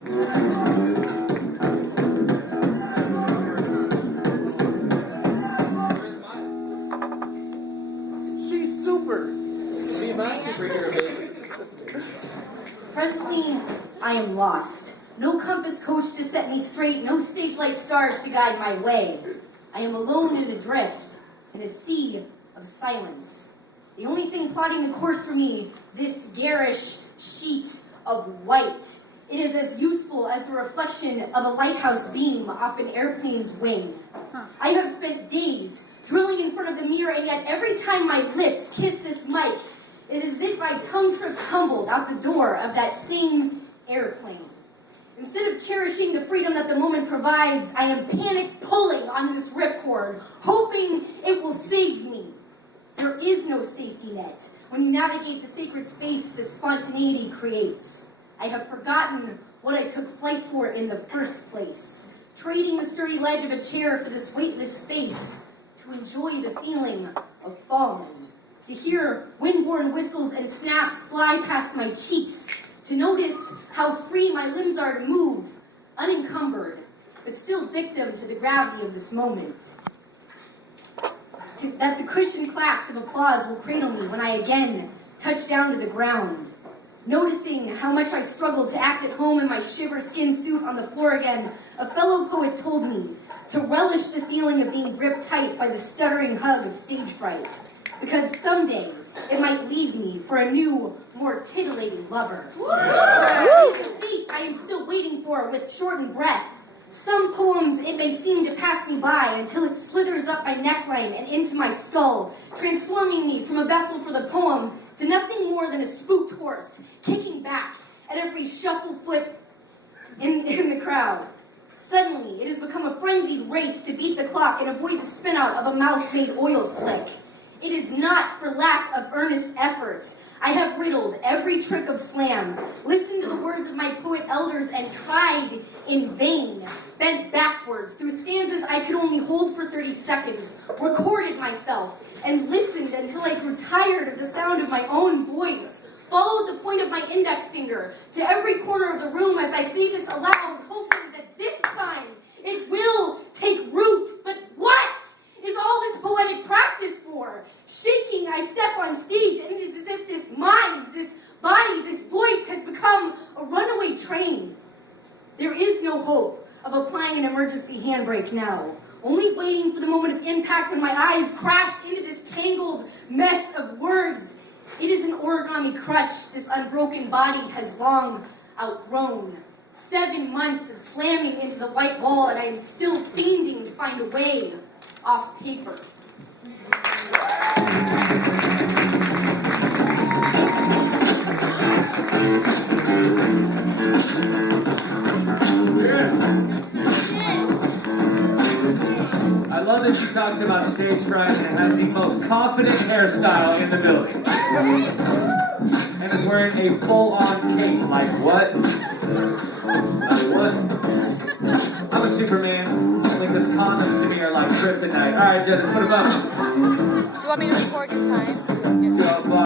She's super. Be my superhero, baby. Presently, I am lost. No compass coach to set me straight, no stage light stars to guide my way. I am alone and adrift in a sea of silence. The only thing plotting the course for me, this garish sheet of white. It is as useful as the reflection of a lighthouse beam off an airplane's wing. I have spent days drilling in front of the mirror, and yet every time my lips kiss this mic, it is as if my tongue trip tumbled out the door of that same airplane. Instead of cherishing the freedom that the moment provides, I am panic pulling on this ripcord, hoping it will save me. There is no safety net when you navigate the sacred space that spontaneity creates. I have forgotten what I took flight for in the first place, trading the sturdy ledge of a chair for this weightless space to enjoy the feeling of falling, to hear wind-borne whistles and snaps fly past my cheeks, to notice how free my limbs are to move, unencumbered, but still victim to the gravity of this moment. That the cushioned claps of applause will cradle me when I again touch down to the ground. Noticing how much I struggled to act at home in my shiver skin suit on the floor again, a fellow poet told me to relish the feeling of being gripped tight by the stuttering hug of stage fright, because someday it might leave me for a new, more titillating lover. The fate I am still waiting for with shortened breath. Some poems, it may seem to pass me by until it slithers up my neckline and into my skull, transforming me from a vessel for the poem to nothing more than a spooked horse, kicking back at every shuffle foot in the crowd. Suddenly, it has become a frenzied race to beat the clock and avoid the spin-out of a mouth-made oil slick. It is not for lack of earnest effort. I have riddled every trick of slam, listened to the words of my poet elders, and tried in vain, bent backwards through stanzas I could only hold for 30 seconds, recorded myself, and listened until I grew tired of the sound of my own voice, followed the point of my index finger to every corner of the room as I say this aloud, hoping that this time it will take root. But what is all this poetic practice for? Shaking, I step on stage, and it is as if this mind, this body, this voice has become a runaway train. There is no hope of applying an emergency handbrake now, only waiting for the moment of impact when my eyes crash into this tangled mess of words. It is an origami crutch this unbroken body has long outgrown. 7 months of slamming into the white wall, and I am still fiending to find a way off paper. I love that she talks about stage fright and has the most confident hairstyle in the building. And is wearing a full-on cape. Like what? Like what? I'm a Superman. Like this condoms to me are like kryptonite. Alright, Jess, put them up. Do you want me to record your time? So,